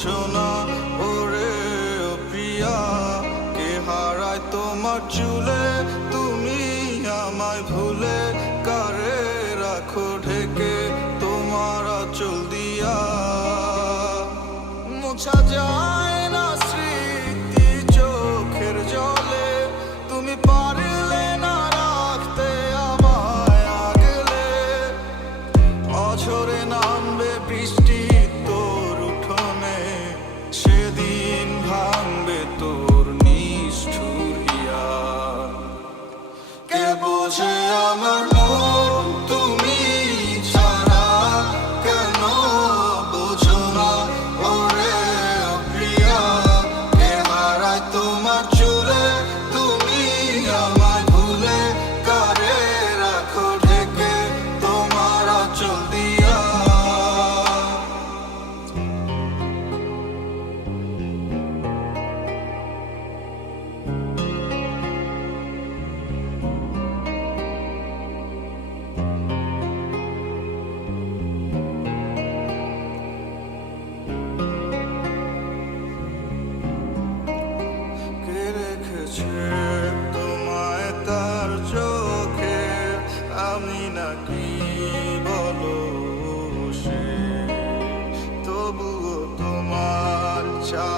বোঝো না ওরে ও প্রিয়া, কে হারায় তোমার চুলে তুমি আমায় ভুলে, কারে রাখো ঢেকে তোমার আঁচল দিয়া। মোছা যায় না স্মৃতি চোখের জলে, তুমি পারলে না রাখতে আমায় আগলে। অঝরে নামবে বৃষ্টি তোর উঠোনে, সেদিন ভাঙবে তোর নিষ্ঠুর হিয়া। কে বোঝে আমার মন তুমি ছাড়া, কেন বোঝো না ওরে ও প্রিয়া, কে হারায় তোমার চুলে তুমি আমায় ভুলে, কারে রাখো ঢেকে তোমার আঁচল দিয়া। কে রেখেছে তোমায় তার চোখে, আমি নাকি বলো সে, তবুও তোমার চা